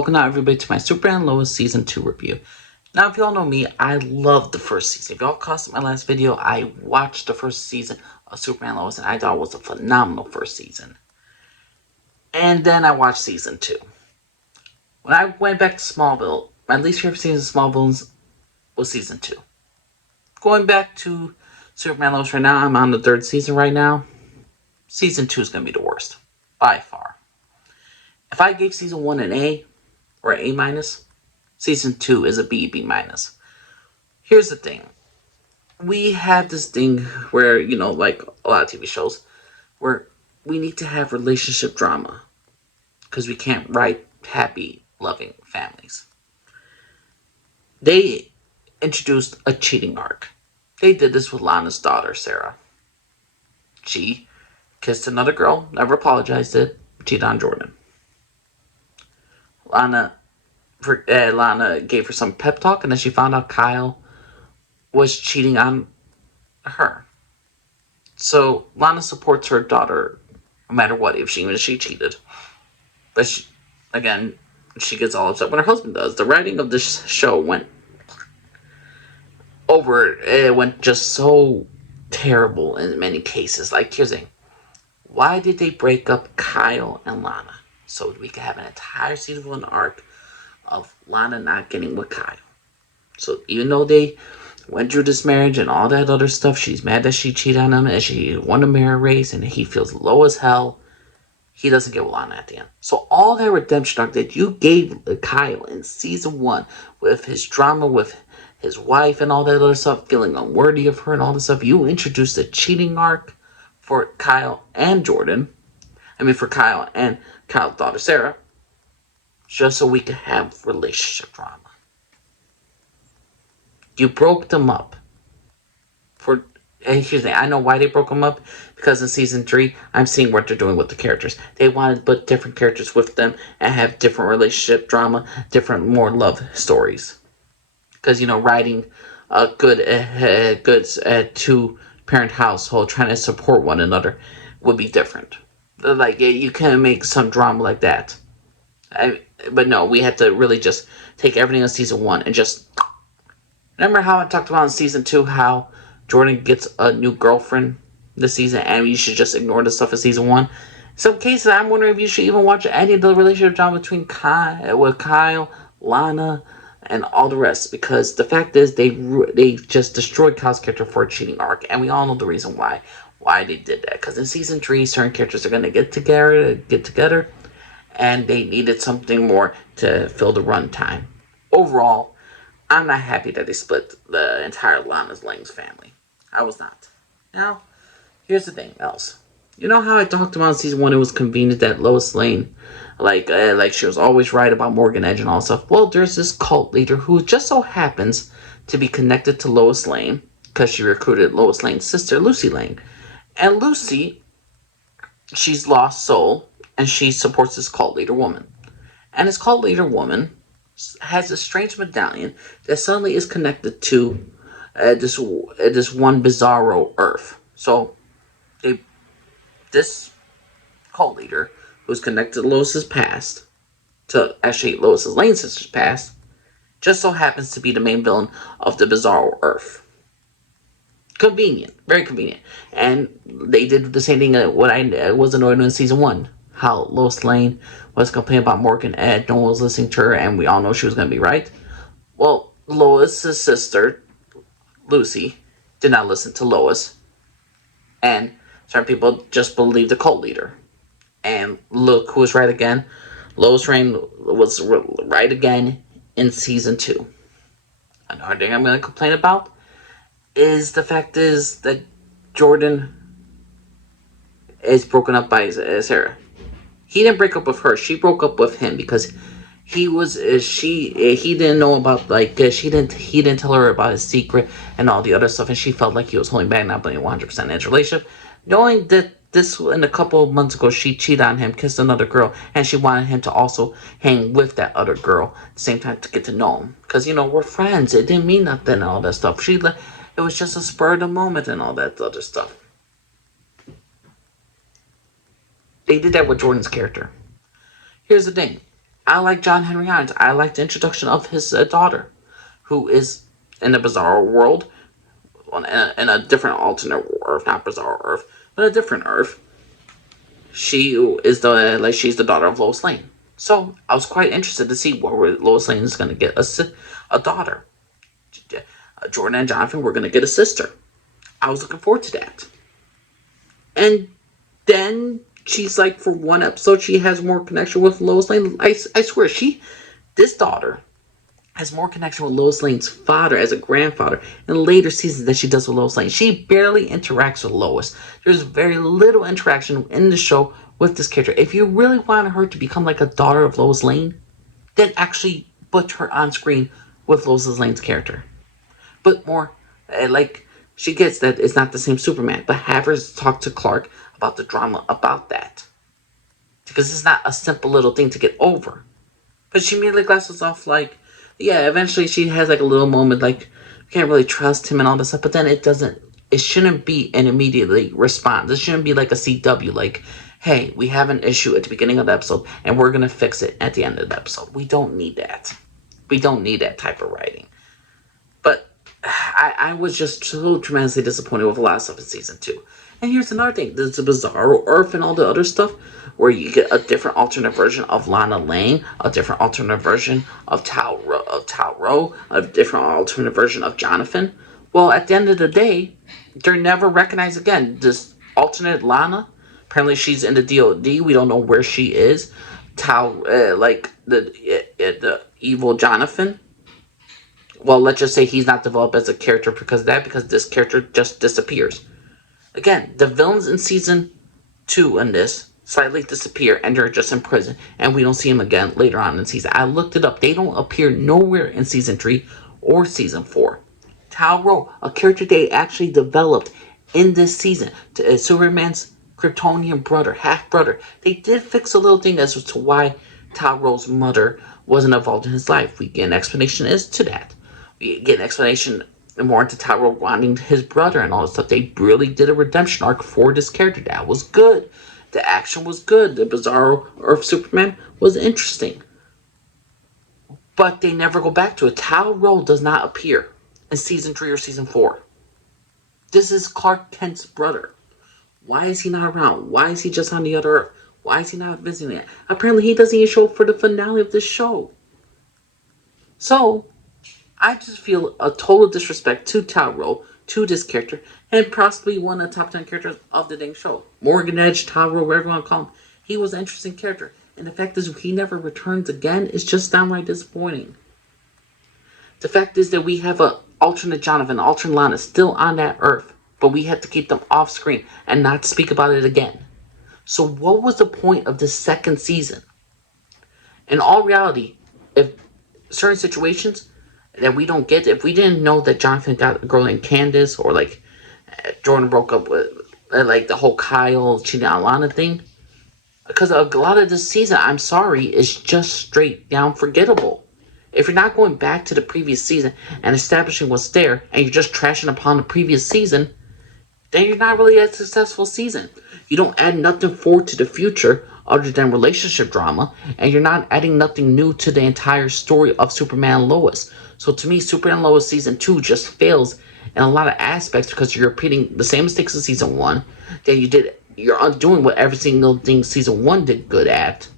Welcome now everybody to my Superman Lois Season 2 review. Now if y'all know me, I love the first season. If y'all caught my last video, I watched the first season of Superman Lois and I thought it was a phenomenal first season. And then I watched Season 2. When I went back to Smallville, my least favorite season of Smallville was Season 2. Going back to Superman Lois right now, I'm on the third season right now. Season 2 is going to be the worst. By far. If I gave Season 1 an A, or A minus, Season 2 is a B, B minus. Here's the thing. We have this thing where, like a lot of TV shows, where we need to have relationship drama. Because we can't write happy, loving families. They introduced a cheating arc. They did this with Lana's daughter, Sarah. She kissed another girl, never apologized it, cheated on Jordan. Lana gave her some pep talk, and then she found out Kyle was cheating on her. So Lana supports her daughter no matter what, even if she cheated. But she gets all upset when her husband does. The writing of this show went just so terrible in many cases. Like, here's the thing. Why did they break up Kyle and Lana? So we could have an entire season 1 arc of Lana not getting with Kyle. So even though they went through this marriage and all that other stuff, she's mad that she cheated on him and she won a mirror race and he feels low as hell. He doesn't get with Lana at the end. So all that redemption arc that you gave Kyle in season 1 with his drama with his wife and all that other stuff, feeling unworthy of her and all this stuff, you introduced a cheating arc for Kyle and Jordan. For Kyle and Kyle's daughter Sarah, just so we could have relationship drama. You broke them up. And here's the thing, I know why they broke them up, because in season 3, I'm seeing what they're doing with the characters. They wanted to put different characters with them and have different relationship drama, different, more love stories. Because, writing a good two-parent household trying to support one another would be different. Like, you can make some drama like that. But no, we had to really just take everything in season 1 and just... Remember how I talked about in season 2 how Jordan gets a new girlfriend this season and you should just ignore the stuff in season 1? In some cases, I'm wondering if you should even watch any of the relationship drama between Kyle, Lana, and all the rest. Because the fact is, they just destroyed Kyle's character for a cheating arc. And we all know the reason why they did that. Because in season 3, certain characters are going to get together, and they needed something more to fill the runtime. Overall, I'm not happy that they split the entire Lana's Lang's family. I was not. Now, here's the thing else. You know how I talked about in season 1, it was convenient that Lois Lane, like she was always right about Morgan Edge and all stuff. Well, there's this cult leader who just so happens to be connected to Lois Lane, because she recruited Lois Lane's sister, Lucy Lane. And Lucy, she's lost soul, and she supports this cult leader woman. And this cult leader woman has a strange medallion that suddenly is connected to this one bizarro Earth. So, this cult leader, who's connected to Lois's past, to actually Lois Lane's sister's past, just so happens to be the main villain of the bizarro Earth. Convenient. Very convenient. And they did the same thing what I was annoyed in season 1. How Lois Lane was complaining about Morgan Ed, no one was listening to her, and we all know she was going to be right. Well, Lois's sister, Lucy, did not listen to Lois. And certain people just believed the cult leader. And look who was right again. Lois Lane was right again in season 2. Another thing I'm going to complain about is the fact is that Jordan is broken up by Sarah. He didn't break up with her. She broke up with him because he didn't know about, he didn't tell her about his secret and all the other stuff, and she felt like he was holding back, not being 100% in his relationship, knowing that this, in a couple of months ago, she cheated on him, kissed another girl, and she wanted him to also hang with that other girl at the same time to get to know him. Because, we're friends. It didn't mean nothing and all that stuff. It was just a spur of the moment and all that other stuff. They did that with Jordan's character. Here's the thing. I like John Henry Irons. I like the introduction of his daughter, who is in a bizarre world, in a different alternate Earth, not bizarre Earth, but a different Earth. She is she's the daughter of Lois Lane. So I was quite interested to see where Lois Lane is going to get a daughter. Jordan and Jonathan were going to get a sister. I was looking forward to that. And then she's like, for one episode, she has more connection with Lois Lane. I swear, this daughter has more connection with Lois Lane's father as a grandfather in later seasons than she does with Lois Lane. She barely interacts with Lois. There's very little interaction in the show with this character. If you really want her to become like a daughter of Lois Lane, then actually put her on screen with Lois Lane's character. But more, like, she gets that it's not the same Superman, but have her talk to Clark about the drama about that. Because it's not a simple little thing to get over. But she immediately glasses off, like, yeah, eventually she has like a little moment, like, can't really trust him and all this stuff, but then it shouldn't be an immediately response. This shouldn't be like a CW, like, hey, we have an issue at the beginning of the episode, and we're going to fix it at the end of the episode. We don't need that. We don't need that type of writing. But I was just so tremendously disappointed with a lot of stuff in season 2. And here's another thing. There's a Bizarro Earth and all the other stuff where you get a different alternate version of Lana Lang, a different alternate version of Tao Ro, a different alternate version of Jonathan. Well, at the end of the day, they're never recognized again. This alternate Lana, apparently she's in the DOD. We don't know where she is. Like the evil Jonathan. Well, let's just say he's not developed as a character because this character just disappears. Again, the villains in season 2 in this slightly disappear and they're just in prison, and we don't see them again later on in season. I looked it up. They don't appear nowhere in season 3 or season 4. Tao, a character they actually developed in this season, Superman's Kryptonian brother, half brother. They did fix a little thing as to why Tao's mother wasn't involved in his life. We get an explanation as to that. We get an explanation more into Tao wanting his brother and all this stuff. They really did a redemption arc for this character. That was good. The action was good. The Bizarro Earth Superman was interesting. But they never go back to it. Tao does not appear in season 3 or season 4. This is Clark Kent's brother. Why is he not around? Why is he just on the other Earth? Why is he not visiting it? Apparently he doesn't even show up for the finale of this show. So, I just feel a total disrespect to Tao, to this character, and possibly one of the top 10 characters of the dang show. Morgan Edge, Tao, whatever you want to call him. He was an interesting character. And the fact is he never returns again is just downright disappointing. The fact is that we have an alternate Jonathan, alternate Lana still on that Earth, but we had to keep them off screen and not speak about it again. So what was the point of this second season? In all reality, if certain situations that we don't get, if we didn't know that Jonathan got a girl named Candace, or like Jordan broke up with like the whole Kyle cheating on Lana thing, because a lot of this season, I'm sorry, is just straight down forgettable. If you're not going back to the previous season and establishing what's there, and you're just trashing upon the previous season, then you're not really a successful season. You don't add nothing forward to the future other than relationship drama, and you're not adding nothing new to the entire story of Superman and Lois. So to me, Superman and Lois season 2 just fails in a lot of aspects because you're repeating the same mistakes in season 1 that you're undoing what every single thing season 1 did good at,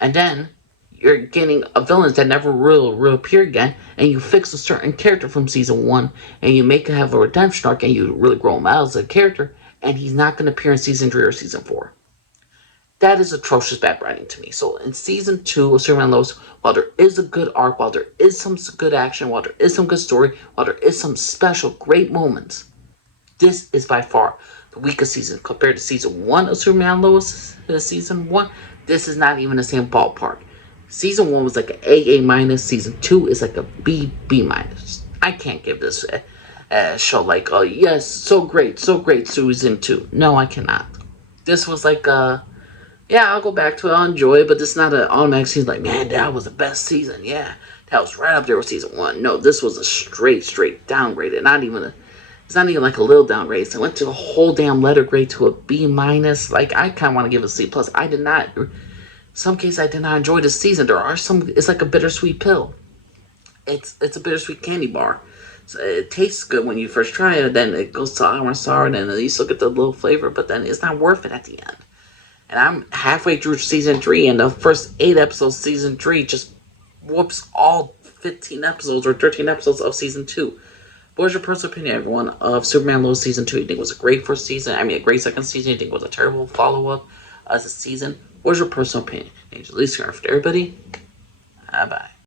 and then you're getting a villain that never will appear again, and you fix a certain character from season 1, and you make him have a redemption arc, and you really grow him out as a character, and he's not going to appear in season 3 or season 4. That is atrocious bad writing to me. So in season 2 of Superman and Lois, while there is a good arc, while there is some good action, while there is some good story, while there is some special great moments, this is by far the weakest season compared to season 1 of Superman and Lois. Season 1, this is not even the same ballpark. Season 1 was like an AA minus. Season 2 is like a B minus. I can't give this a show like, oh yes, so great, season 2. No, I cannot. This was like yeah, I'll go back to it, I'll enjoy it, but this is not an automatic season like, man, that was the best season, yeah. That was right up there with season 1. No, this was a straight downgrade. It's not even like a little downgrade. So I went to a whole damn letter grade to a B minus. Like, I kind of want to give it a C plus. I did not some cases I did not enjoy the season. There are some. It's like a bittersweet pill. It's a bittersweet candy bar. So it tastes good when you first try it, then it goes sour and sour, and then you still get the little flavor, but then it's not worth it at the end. And I'm halfway through season 3, and the first 8 episodes of season 3 just whoops all 15 episodes or 13 episodes of season 2. What was your personal opinion, everyone, of Superman Lois season 2? You think it was a great first season? I mean, a great second season? You think it was a terrible follow-up as a season? What was your personal opinion? Angel, Lisa, for everybody. Bye-bye.